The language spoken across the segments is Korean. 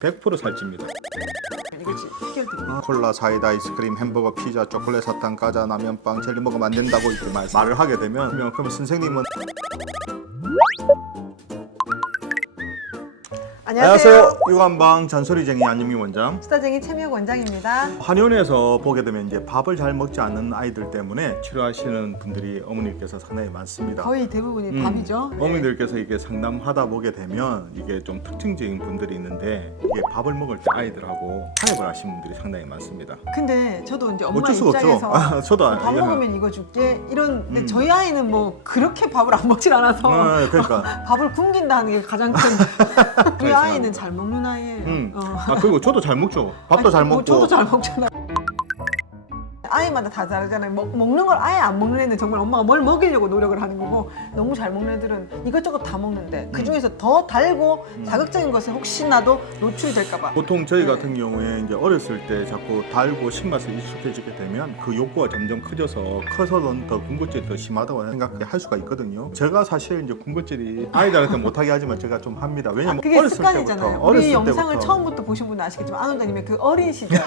100% 살찝니다. 이거지 해결됩니다. 콜라, 사이다, 아이스크림, 햄버거, 피자, 초콜릿, 사탕, 과자, 라면, 빵, 젤리 먹으면 안 된다고 이렇게 말을 하게 되면 그럼 선생님은 안녕하세요. 유한방 잔소리쟁이 안유미 원장. 수다쟁이 최미혁 원장입니다. 한의원에서 보게 되면 이제 밥을 잘 먹지 않는 아이들 때문에 치료하시는 분들이 어머니께서 상당히 많습니다. 거의 대부분이 밥이죠. 네. 어머니들께서 이게 상담하다 보게 되면 이게 좀 특징적인 분들이 있는데 이게 밥을 먹을 때 아이들하고 타협을 하시는 분들이 상당히 많습니다. 근데 저도 이제 엄마 어쩔 수가 입장에서 없죠. 저도 밥 이거는- 먹으면 이거 줄게 이런 근데 저희 아이는 뭐 그렇게 밥을 안 먹질 않아서 그러니까 밥을 굶긴다는 게 가장 큰 우리 아이는 잘 먹는 아이예요. 그리고 저도 잘 먹죠. 밥도 잘 먹고. 저도 잘 먹잖아요. 아이마다 다 다르잖아요. 먹는 걸 아예 안 먹는 애는 정말 엄마가 뭘 먹이려고 노력을 하는 거고 너무 잘 먹는 애들은 이것저것 다 먹는데 그 중에서 더 달고 자극적인 것에 혹시나도 노출이 될까봐. 보통 저희 같은 경우에 이제 어렸을 때 자꾸 달고 신맛에 익숙해지게 되면 그 욕구가 점점 커서는 더 군것질이 더 심하다고 생각할 수가 있거든요. 제가 사실 이제 군것질이 아이들한테 못하게 하지만 제가 좀 합니다. 왜냐면 그게 어렸을 습관이잖아요. 때부터 우리 영상을 처음부터 보신 분은 아시겠지만 안 원장님의 그 어린 시절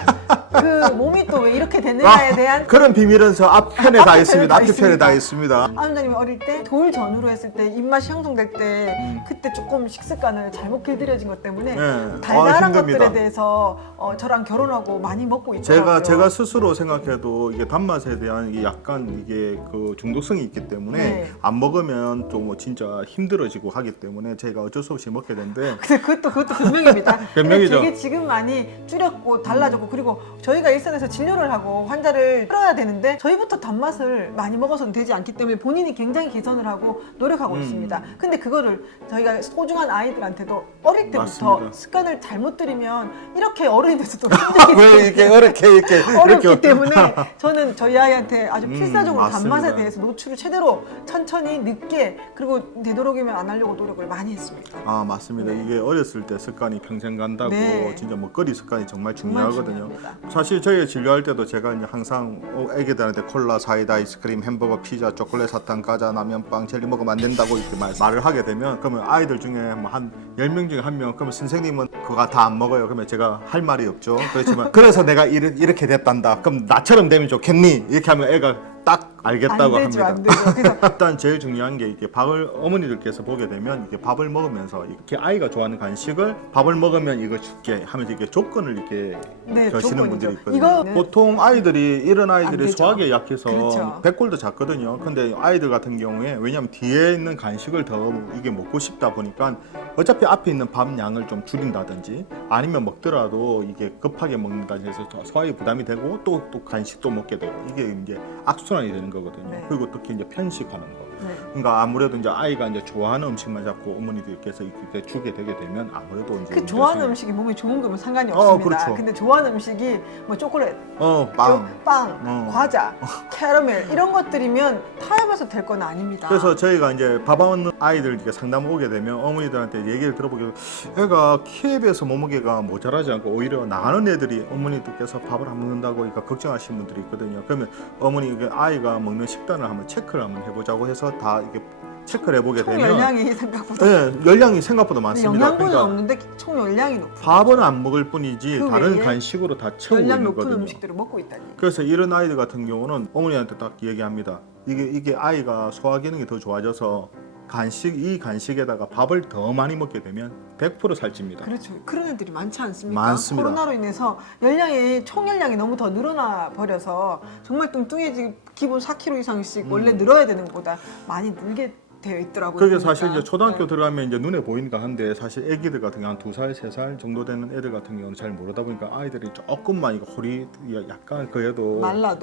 그 몸이 또 왜 이렇게 됐는가에 대한 그런 비밀은 저 앞편에 다 있습니다. 앞편에 다 있습니다. 안 원장님이 어릴 때 돌 전후로 했을 때 입맛이 형성될 때 그때 조금 식습관을 잘못 길들여진 것 때문에 네. 달달한 힘듭니다. 것들에 대해서 저랑 결혼하고 많이 먹고 있더라고요. 제가 스스로 생각해도 이게 단맛에 대한 이게 약간 이게 그 중독성이 있기 때문에 네. 안 먹으면 또 뭐 진짜 힘들어지고 하기 때문에 제가 어쩔 수 없이 먹게 되는데 근데 그것도 변명입니다. 변명이죠. 근데 되게 지금 많이 줄였고 달라졌고 그리고 저희가 일선에서 진료를 하고 환자를 끌어야 되는데 저희부터 단맛을 많이 먹어서는 되지 않기 때문에 본인이 굉장히 개선을 하고 노력하고 있습니다. 근데 그거를 저희가 소중한 아이들한테도 어릴 때부터 맞습니다. 습관을 잘못 들이면 이렇게 어른이 돼서도 힘들기 왜 이렇게 이렇게 어렵기 때문에 저는 저희 아이한테 아주 필사적으로 맞습니다. 단맛에 대해서 노출을 최대로 천천히 늦게 그리고 되도록이면 안 하려고 노력을 많이 했습니다. 아 맞습니다. 이게 어렸을 때 습관이 평생 간다고 네. 진짜 먹거리 습관이 정말 정말 중요하거든요. 중요합니다. 사실 저희 진료할 때도 제가 이제 항상 애기들한테 콜라, 사이다, 아이스크림, 햄버거, 피자, 초콜릿, 사탕, 과자, 라면, 빵, 젤리 먹으면 안 된다고 이렇게 말을 하게 되면 그러면 아이들 중에 뭐 한 10명 중에 한 명 그러면 선생님은 그거 다 안 먹어요. 그러면 제가 할 말이 없죠. 그렇지만 그래서 내가 이렇게 됐단다. 그럼 나처럼 되면 좋겠니? 이렇게 하면 애가 딱 알겠다고 안 되죠, 합니다. 안 되죠. 그래서 일단 제일 중요한 게 이게 밥을 어머니들께서 보게 되면 이게 밥을 먹으면서 이렇게 아이가 좋아하는 간식을 밥을 먹으면 이거 줄게 하면서 이게 조건을 이렇게 네, 거시는 조건이죠. 분들이 있거든요. 이거는 보통 아이들이 이런 안 아이들이 되죠. 소화기에 약해서 그렇죠. 백골도 작거든요. 근데 아이들 같은 경우에 왜냐하면 뒤에 있는 간식을 더 이게 먹고 싶다 보니까 어차피 앞에 있는 밥 양을 좀 줄인다든지 아니면 먹더라도 이게 급하게 먹는다든지 해서 소화에 부담이 되고 또 간식도 먹게 되고 이게 이제 악순환이 되는 거거든요. 네. 그리고 특히 이제 편식하는 거. 네. 그러니까 아무래도 이제 아이가 이제 좋아하는 음식만 자꾸 어머니들께서 이렇게 주게 되게 되면 아무래도 이제 그 좋아하는 음식이 몸에 좋은 거면 상관이 없습니다. 그렇죠. 근데 좋아하는 음식이 뭐 초콜릿, 빵. 과자, 캐러멜 이런 것들이면 타협해서 될 건 아닙니다. 그래서 저희가 이제 밥 안 먹는 아이들 이렇게 상담 오게 되면 어머니들한테 얘기를 들어보게 되면 애가 키에 비해서 몸무게가 모자라지 않고 오히려 나가는 애들이 어머니들께서 밥을 안 먹는다고 그러니까 걱정하시는 분들이 있거든요. 그러면 어머니 이게 아이가 먹는 식단을 한번 체크를 한번 해보자고 해서 다 이게 체크를 해보게 총 되면 열량이 생각보다 네, 열량이 생각보다 근데 많습니다. 영양분은 없는데 총 열량이 높아요. 밥은 안 먹을 뿐이지 그 다른 외에 간식으로 다 채우고 열량 있는 높은 거거든요. 음식들을 먹고 있다니. 그래서 이런 아이들 같은 경우는 어머니한테 딱 얘기합니다. 이게 아이가 소화 기능이 더 좋아져서 이 간식에다가 밥을 더 많이 먹게 되면 100% 살찝니다. 그렇죠. 그런 애들이 많지 않습니까? 많습니다. 코로나로 인해서 총열량이 너무 더 늘어나 버려서 정말 뚱뚱해지 기본 4kg 이상씩 원래 늘어야 되는 것보다 많이 늘게 되어 있더라고요. 그게 보니까. 사실 이제 초등학교 네. 들어가면 이제 눈에 보이니까 한데 사실 애기들 같은 경우 한 2살, 3살 정도 되는 애들 같은 경우는 잘 모르다 보니까 아이들이 조금만 이거 허리 약간 그래도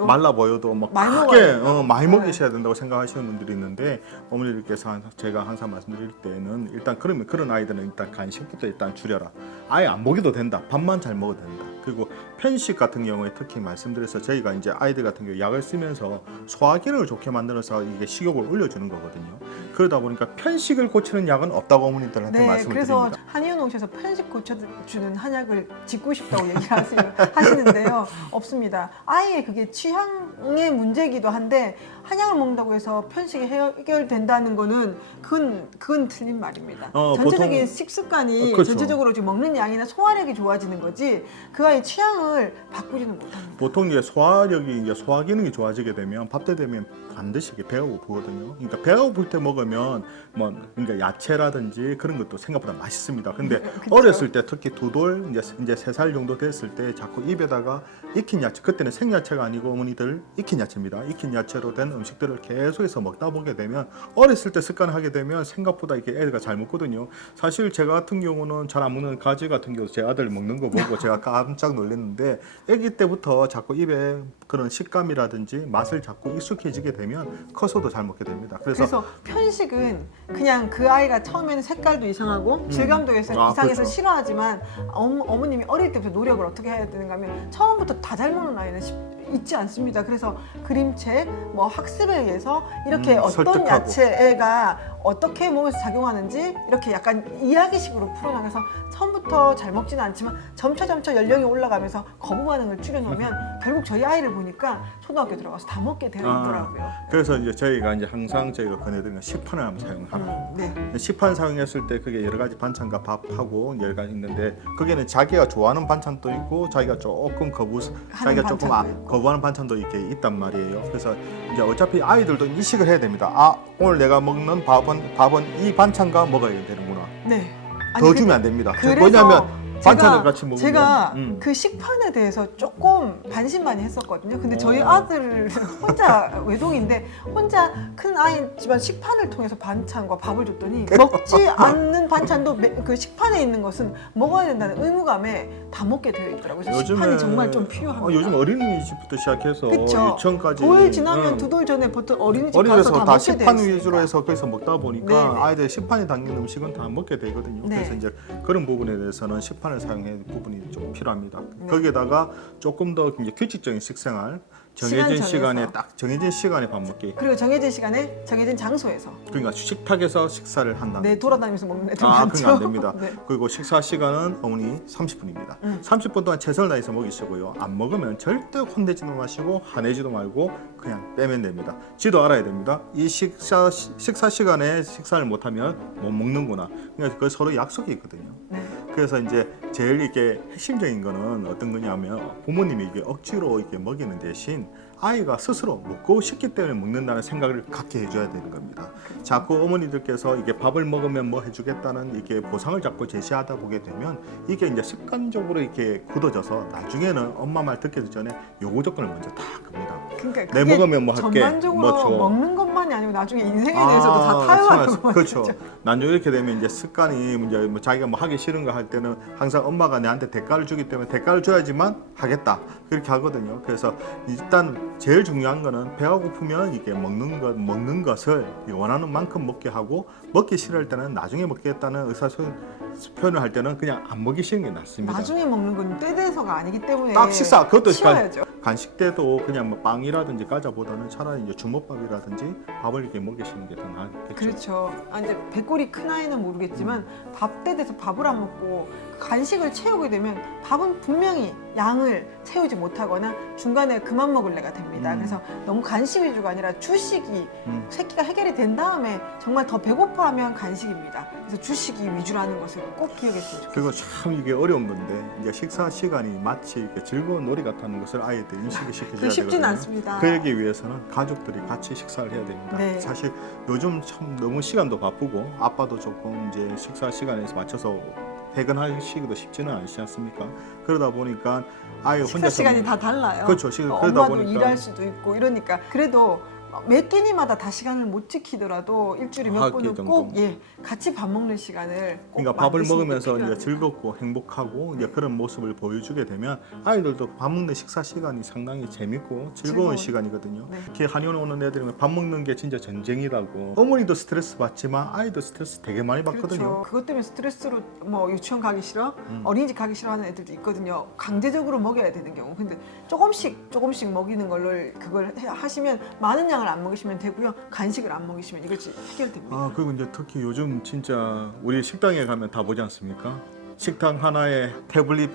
말라 보여도 막 많이 크게 먹어야 많이 네. 먹이셔야 된다고 생각하시는 분들이 있는데 어머니들께서 제가 항상 말씀드릴 때는 일단 그런 아이들은 일단 간식부터 일단 줄여라. 아예 안 먹여도 된다. 밥만 잘 먹어도 된다. 그리고 편식 같은 경우에 특히 말씀드려서 저희가 이제 아이들 같은 경우 약을 쓰면서 소화 기능을 좋게 만들어서 이게 식욕을 올려주는 거거든요. 그러다 보니까 편식을 고치는 약은 없다고 어머니들한테 네, 말씀을 그래서 드립니다. 한의원 오셔서 편식 고쳐주는 한약을 짓고 싶다고 얘기를 하시는데요. 없습니다. 아예 그게 취향 영양의 문제이기도 한데 한약을 먹는다고 해서 편식이 해결된다는 거는 그건 틀린 말입니다. 전체적인 보통- 식습관이 그렇죠. 전체적으로 지금 먹는 양이나 소화력이 좋아지는 거지 그 아이의 취향을 바꾸지는 못합니다. 보통 이제 소화력이 이제 소화 기능이 좋아지게 되면 밥 때 되면 반드시 이게 배가 고프거든요. 그러니까 배가 고플 때 먹으면 뭐 그러니까 야채라든지 그런 것도 생각보다 맛있습니다. 근데 그쵸. 어렸을 때 특히 두 돌 이제 3살 정도 됐을 때 자꾸 입에다가 익힌 야채, 그때는 생야채가 아니고 어머니들 익힌 야채입니다. 익힌 야채로 된 음식들을 계속해서 먹다 보게 되면 어렸을 때 습관하게 되면 생각보다 이게 애가 잘 먹거든요. 사실 제가 같은 경우는 잘 안 먹는 가지 같은 경우 제 아들 먹는 거 보고 제가 깜짝 놀랐는데 아기 때부터 자꾸 입에 그런 식감이라든지 맛을 자꾸 익숙해지게 되면 커서도 잘 먹게 됩니다. 그래서 편식은 그냥 그 아이가 처음에는 색깔도 이상하고 질감도 이상해서 그렇죠. 싫어하지만 어머님이 어릴 때부터 노력을 어떻게 해야 되는가 하면 처음부터 다 잘 먹는 아이는 있지 않습니다. 그래서 그림책, 뭐 학습에 의해서 이렇게 어떤 설득하고. 야채가 어떻게 몸에서 작용하는지 이렇게 약간 이야기식으로 풀어나가서 처음부터 잘 먹지는 않지만 점차 연령이 올라가면서 거부 반응을 줄여놓으면 결국 저희 아이를 보니까 초등학교 들어가서 다 먹게 되어 있더라고요. 그래서 이제 저희가 이제 항상 저희가 권해드리는 건 식판을 한번 사용하라. 네. 식판 사용했을 때 그게 여러 가지 반찬과 밥하고 여러 가지 있는데 거기는 자기가 좋아하는 반찬도 있고 자기가 조금 자기가 조금 반찬도 있고. 거부하는 반찬도 이렇게 있단 말이에요. 그래서 이제 어차피 아이들도 인식을 해야 됩니다. 아, 오늘 내가 먹는 밥은 이 반찬과 먹어야 되는구나. 네. 더 주면 안 됩니다. 그래서 왜냐하면 반찬을 같이 먹으면 제가 그 식판에 대해서 조금 반신반의 했었거든요. 근데 저희 아들 혼자 외동인데 혼자 큰 아이지만 식판을 통해서 반찬과 밥을 줬더니 먹지 않는 반찬도 그 식판에 있는 것은 먹어야 된다는 의무감에 다 먹게 되어 있더라고요. 그래서 식판이 정말 좀 필요합니다. 요즘 어린이집부터 시작해서 그쵸. 유치원까지 돌 지나면 두 돌 전에 보통 어린이집 가서 어린이집에서 다 다 먹게 식판 되어 위주로 있으니까. 해서 거기서 먹다 보니까 네네. 아이들 식판에 담긴 음식은 다 먹게 되거든요. 네. 그래서 이제 그런 부분에 대해서는 식판을 사용해 부분이 좀 필요합니다. 네. 거기에다가 조금 더 이제 규칙적인 식생활, 정해진 시간 시간에 정해서. 딱 정해진 시간에 밥 먹기. 그리고 정해진 시간에 정해진 장소에서 그러니까 식탁에서 식사를 한다. 돌아다니면서 먹는 애들 아, 많죠. 그건 안 됩니다. 네. 그리고 식사 시간은 어머니 30분입니다. 30분 동안 최선을 다해서 먹이시고요. 안 먹으면 절대 혼내지도 마시고 화내지도 말고 그냥 빼면 됩니다. 지도 알아야 됩니다. 이 식사 시간에 식사를 못하면 못 먹는구나. 그러니까 그 서로 약속이 있거든요. 네. 그래서 이제 제일 이게 핵심적인 거는 어떤 거냐면 부모님이 이게 억지로 이렇게 먹이는 대신 아이가 스스로 먹고 싶기 때문에 먹는다는 생각을 갖게 해줘야 되는 겁니다. 자꾸 어머니들께서 이게 밥을 먹으면 뭐 해주겠다는 이게 보상을 자꾸 제시하다 보게 되면 이게 이제 습관적으로 이렇게 굳어져서 나중에는 엄마 말 듣기 전에 요구 조건을 먼저 다 겁니다. 그러니까 내 그게 먹으면 뭐 할게. 전반적으로 뭐 줘. 먹는 것만이 아니고 나중에 인생에 대해서도 다 타협하는 그렇죠. 거죠. 나중에 이렇게 되면 이제 습관이 이제 뭐 자기가 뭐 하기 싫은 거 할 때는 항상 엄마가 내한테 대가를 주기 때문에 대가를 줘야지만 하겠다 그렇게 하거든요. 그래서 일단 제일 중요한 거는 배가 고프면 이게 먹는 것을 원하는 만큼 먹게 하고 먹기 싫을 때는 나중에 먹겠다는 표현을 할 때는 그냥 안 먹기 싫은 게 낫습니다. 나중에 먹는 건 때돼서가 아니기 때문에 딱 식사 그것도 치워야죠. 간식 때도 그냥 뭐 빵이라든지 과자보다는 차라리 이제 주먹밥이라든지 밥을 이렇게 먹이시는 게 더 나겠죠. 그렇죠. 이제 배꼽이 큰 아이는 모르겠지만 밥 때 돼서 밥을 안 먹고 간식을 채우게 되면 밥은 분명히 양을 채우지 못하거나 중간에 그만 먹을래가 됩니다. 그래서 너무 간식 위주가 아니라 주식이 새끼가 해결이 된 다음에 정말 더 배고파하면 간식입니다. 그래서 주식이 위주라는 것을 꼭 기억했으면 좋겠습니다. 그리고 참 이게 어려운 건데 이제 식사 시간이 마치 이렇게 즐거운 놀이 같다는 것을 아이들 인식을 시켜줘야 그게 쉽지는 되거든요. 않습니다. 그러기 위해서는 가족들이 같이 식사를 해야 됩니다. 네. 사실 요즘 참 너무 시간도 바쁘고 아빠도 조금 이제 식사 시간에 맞춰서 퇴근하시기도 쉽지는 않지 않습니까? 그러다 보니까 아이 식사 혼자서 시간이 다 달라요. 그렇죠. 그러다 엄마도 보니까 일할 수도 있고 이러니까 그래도 몇 끼니마다 다 시간을 못 지키더라도 일주일에 몇 한 번은 끼 정도. 꼭 같이 밥 먹는 시간을 꼭 그러니까 밥을 만드시는 게 먹으면서 이제 필요합니다. 즐겁고 행복하고 이제 그런 모습을 보여주게 되면 아이들도 밥 먹는 식사 시간이 상당히 재밌고 즐거운 시간이거든요. 네. 이렇게 한의원 오는 애들은 밥 먹는 게 진짜 전쟁이라고. 어머니도 스트레스 받지만 아이도 스트레스 되게 많이 받거든요. 그렇죠. 그것 때문에 스트레스로 뭐 유치원 가기 싫어, 어린이집 가기 싫어하는 애들도 있거든요. 강제적으로 먹여야 되는 경우. 근데 조금씩 먹이는 걸로 그걸 하시면 많은 양을 안 먹이시면 되고요. 간식을 안 먹이시면 이것이 해결됩니다. 아, 그리고 이제 특히 요즘 진짜 우리 식당에 가면 다 보지 않습니까? 식당 하나에 태블릿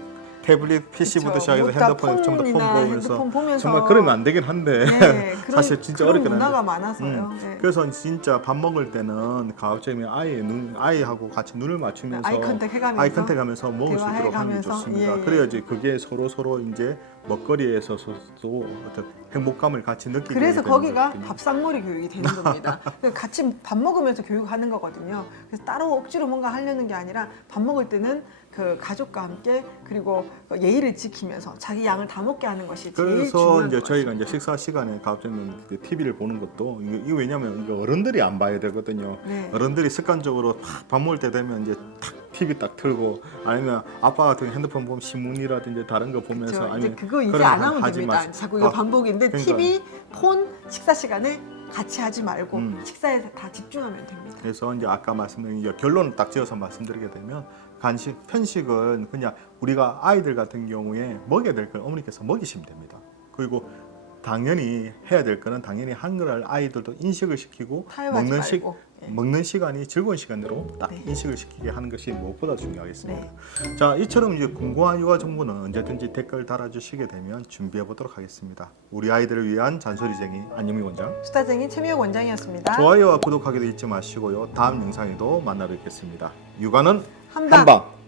태블릿 PC부터 그쵸. 시작해서 뭐 다 핸드폰에 전부 다 폰 폰이나 보면서 핸드폰 보면서 정말 그러면 안 되긴 한데 네, 사실 진짜 그런 어렵긴 문화가 한데. 많아서요. 네. 그래서 진짜 밥 먹을 때는 가급적이면 아이하고 같이 눈을 맞추면서 아이 컨택 해가면서 아이 컨택하면서 먹을 수 있도록 하는 게 대화해가면서, 좋습니다. 예, 예. 그래야지 그게 서로 이제 먹거리에서도 어떤 행복감을 같이 느끼게 그래서 되는 거기가 거거든요. 밥상머리 교육이 되는 겁니다. 같이 밥 먹으면서 교육하는 거거든요. 그래서 따로 억지로 뭔가 하려는 게 아니라 밥 먹을 때는 그 가족과 함께 그리고 예의를 지키면서 자기 양을 다 먹게 하는 것이 제일 그래서 중요한 이제 것 저희가 같습니다. 이제 식사 시간에 가급적이면 TV를 보는 것도 이거 왜냐면 이거 어른들이 안 봐야 되거든요. 네. 어른들이 습관적으로 밥 먹을 때 되면 이제 탁 TV 딱 틀고 아니면 아빠 같은 핸드폰 보면 신문이라든지 다른 거 보면서 그렇죠. 아니면 이제 그거 이제 그런 안 거 하면 하지 됩니다. 마시- 자꾸 이거 아, 반복인데 그러니까. TV, 폰, 식사 시간에 같이 하지 말고 식사에 다 집중하면 됩니다. 그래서 이제 아까 말씀드린 이제 결론을 딱 지어서 말씀드리게 되면 간식, 편식은 그냥 우리가 아이들 같은 경우에 먹여야 될 걸 어머니께서 먹이시면 됩니다. 그리고 당연히 해야 될 거는 당연히 한글을 아이들도 인식을 시키고 타협하지 말고. 예. 먹는 시간이 즐거운 시간으로 딱 네. 인식을 시키게 하는 것이 무엇보다 중요하겠습니다. 네. 자, 이처럼 이제 궁금한 육아 정보는 언제든지 댓글 달아주시게 되면 준비해 보도록 하겠습니다. 우리 아이들을 위한 잔소리쟁이 안영미 원장. 수다쟁이 최미혁 원장이었습니다. 좋아요와 구독하기도 잊지 마시고요. 다음 영상에도 만나 뵙겠습니다. 육아는 한방. 한방.